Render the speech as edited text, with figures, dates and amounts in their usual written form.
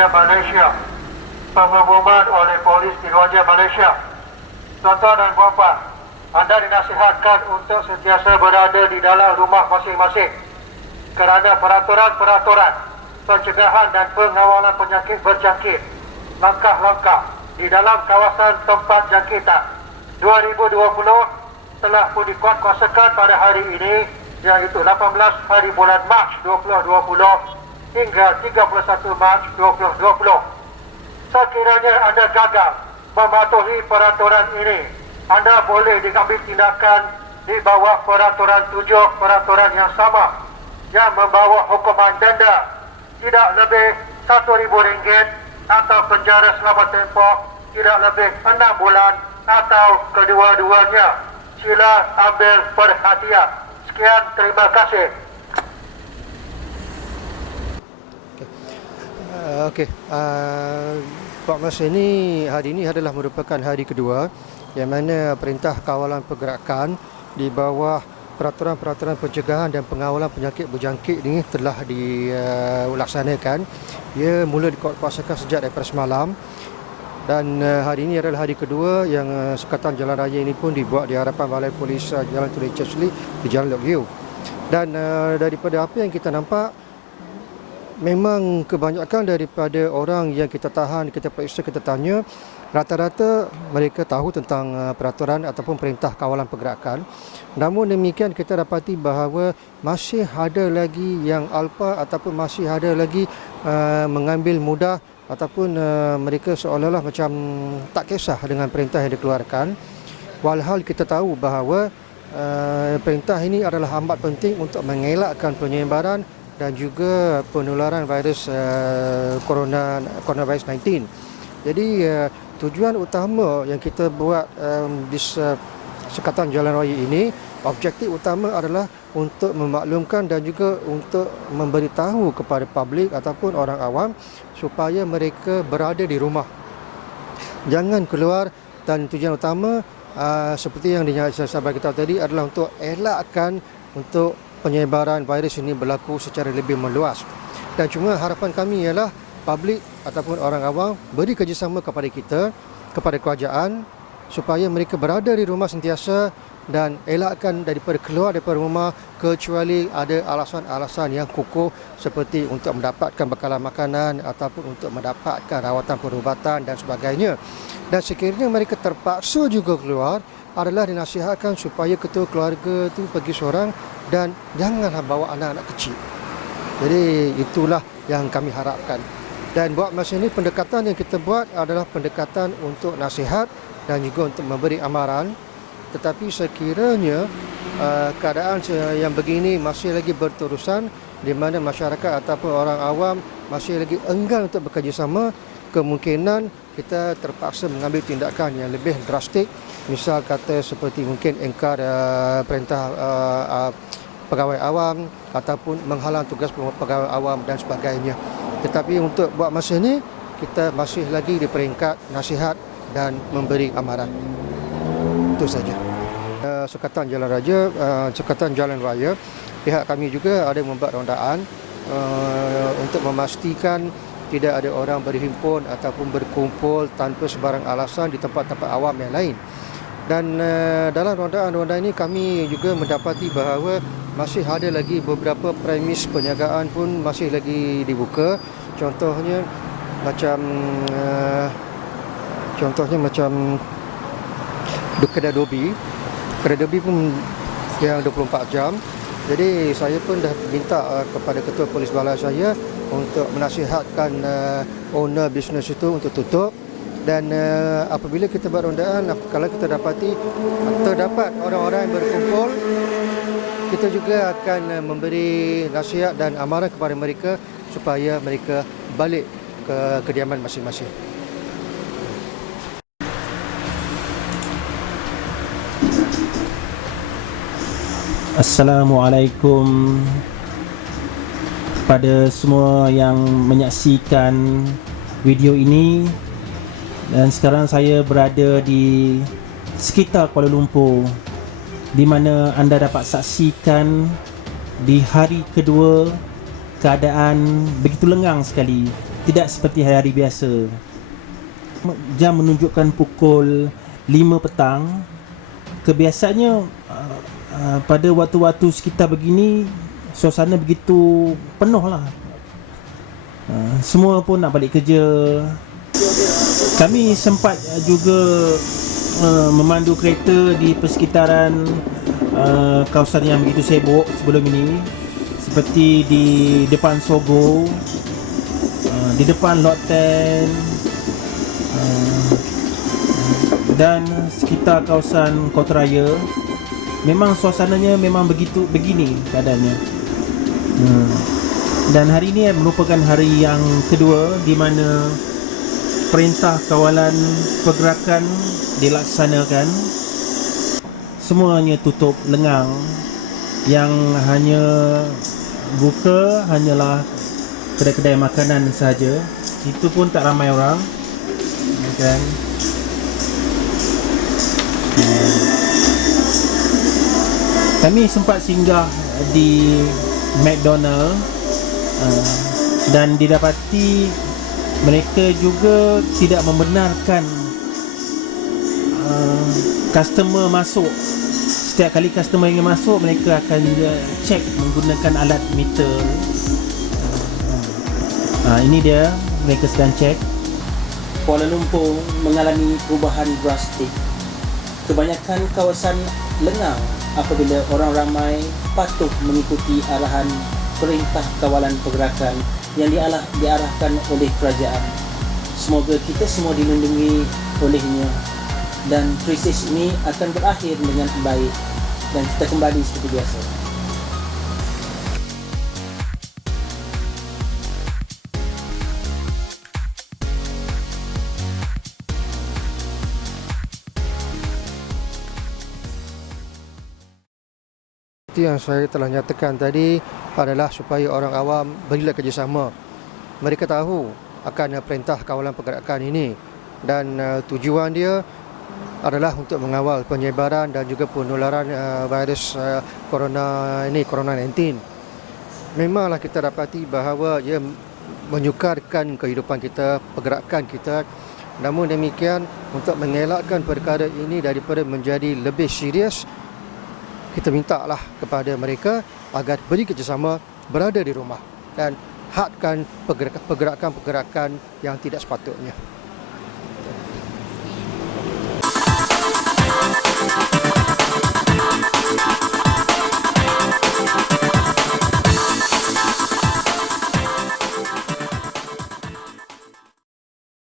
Remaja Malaysia. Pengumuman oleh polis di Remaja Malaysia. Tuan-tuan dan puan-puan, anda dinasihatkan untuk sentiasa berada di dalam rumah masing-masing kerana peraturan-peraturan pencegahan dan pengawalan penyakit berjangkit. Langkah-langkah di dalam kawasan tempat jangkitan 2020 telah pun dikuatkuasakan pada hari ini, iaitu 18 hari bulan Mac 2020 hingga 31 Mac 2020. Sekiranya anda gagal mematuhi peraturan ini, anda boleh diambil tindakan di bawah peraturan 7 peraturan yang sama yang membawa hukuman denda tidak lebih RM1,000 atau penjara selama tempoh tidak lebih 6 bulan atau kedua-duanya. Sila ambil perhatian. Sekian, terima kasih. Okey, Pak Mas, hari ini adalah merupakan hari kedua yang mana Perintah Kawalan Pergerakan di bawah peraturan-peraturan pencegahan dan pengawalan penyakit berjangkit ini telah dilaksanakan. Ia mula dikuatkuasakan sejak daripada semalam dan hari ini adalah hari kedua yang Sekatan Jalan Raya ini pun dibuat di hadapan Balai Polis Jalan Tun Lee Chesley di Jalan Lok Yew. Dan daripada apa yang kita nampak, memang kebanyakan daripada orang yang kita tahan, kita periksa, kita tanya, rata-rata mereka tahu tentang peraturan ataupun perintah kawalan pergerakan. Namun demikian, kita dapati bahawa masih ada lagi yang alpa ataupun masih ada lagi mengambil mudah ataupun mereka seolah-olah macam tak kisah dengan perintah yang dikeluarkan. Walhal kita tahu bahawa perintah ini adalah amat penting untuk mengelakkan penyebaran dan juga penularan virus coronavirus 19. Jadi tujuan utama yang kita buat di Sekatan Jalan Raya ini, objektif utama adalah untuk memaklumkan dan juga untuk memberitahu kepada publik ataupun orang awam supaya mereka berada di rumah. Jangan keluar, dan tujuan utama seperti yang sahabat kita tadi adalah untuk elakkan untuk penyebaran virus ini berlaku secara lebih meluas. Dan cuma harapan kami ialah publik ataupun orang awam beri kerjasama kepada kita, kepada kerajaan, supaya mereka berada di rumah sentiasa dan elakkan daripada keluar daripada rumah kecuali ada alasan-alasan yang kukuh seperti untuk mendapatkan bekalan makanan ataupun untuk mendapatkan rawatan perubatan dan sebagainya. Dan sekiranya mereka terpaksa juga keluar, adalah dinasihatkan supaya ketua keluarga itu pergi seorang dan janganlah bawa anak-anak kecil. Jadi itulah yang kami harapkan. Dan buat masa ini pendekatan yang kita buat adalah pendekatan untuk nasihat dan juga untuk memberi amaran. Tetapi sekiranya keadaan yang begini masih lagi berterusan, di mana masyarakat ataupun orang awam masih lagi enggan untuk bekerjasama, kemungkinan kita terpaksa mengambil tindakan yang lebih drastik. Misal kata seperti mungkin engkar perintah pegawai awam ataupun menghalang tugas pegawai awam dan sebagainya. Tetapi untuk buat masa ini, kita masih lagi di peringkat nasihat dan memberi amaran. Itu saja. Sekatan Jalan Raya, Sekatan Jalan Raya, pihak kami juga ada membuat rondaan untuk memastikan tidak ada orang berhimpun ataupun berkumpul tanpa sebarang alasan di tempat-tempat awam yang lain. Dan dalam rondaan-rondaan ini kami juga mendapati bahawa masih ada lagi beberapa premis perniagaan pun masih lagi dibuka. Contohnya macam kedai Dobi. Kedai Dobi pun yang 24 jam. Jadi saya pun dah minta kepada ketua polis balai saya untuk menasihatkan owner bisnes itu untuk tutup. Dan apabila kita buat rondaan, kalau kita dapati terdapat orang-orang yang berkumpul, kita juga akan memberi nasihat dan amaran kepada mereka supaya mereka balik ke kediaman masing-masing. Assalamualaikum kepada semua yang menyaksikan video ini. Dan sekarang saya berada di sekitar Kuala Lumpur, di mana anda dapat saksikan di hari kedua keadaan begitu lengang sekali. tidak seperti hari-hari biasa. Jam menunjukkan pukul 5 petang. Kebiasaannya pada waktu-waktu sekitar begini suasana begitu penuh lah. Semua pun nak balik kerja. Kami sempat juga memandu kereta di persekitaran kawasan yang begitu sibuk sebelum ini, seperti di depan Sogo, di depan Lot 10, dan sekitar kawasan Kota Raya. Memang suasananya memang begini keadaannya. Dan hari ini merupakan hari yang kedua di mana perintah kawalan pergerakan dilaksanakan. Semuanya tutup lengang. Yang hanya buka hanyalah kedai-kedai makanan sahaja. Itu pun tak ramai orang, kan? Kami sempat singgah di McDonald dan didapati mereka juga tidak membenarkan customer masuk. Setiap kali customer ingin masuk, mereka akan cek menggunakan alat meter. Ini dia, mereka sedang cek. Kuala Lumpur mengalami perubahan drastik. Kebanyakan kawasan lengang apabila orang ramai patuh mengikuti arahan perintah kawalan pergerakan yang diarahkan oleh kerajaan. Semoga kita semua dilindungi olehnya dan krisis ini akan berakhir dengan baik dan kita kembali seperti biasa. Seperti yang saya telah nyatakan tadi adalah supaya orang awam berilah kerjasama. Mereka tahu akan perintah kawalan pergerakan ini dan tujuan dia adalah untuk mengawal penyebaran dan juga penularan virus corona 19. Memanglah kita dapati bahawa ia menyukarkan kehidupan kita, pergerakan kita. Namun demikian, untuk mengelakkan perkara ini daripada menjadi lebih serius, kita mintalah kepada mereka agar beri kerjasama, berada di rumah dan hadkan pergerakan-pergerakan yang tidak sepatutnya.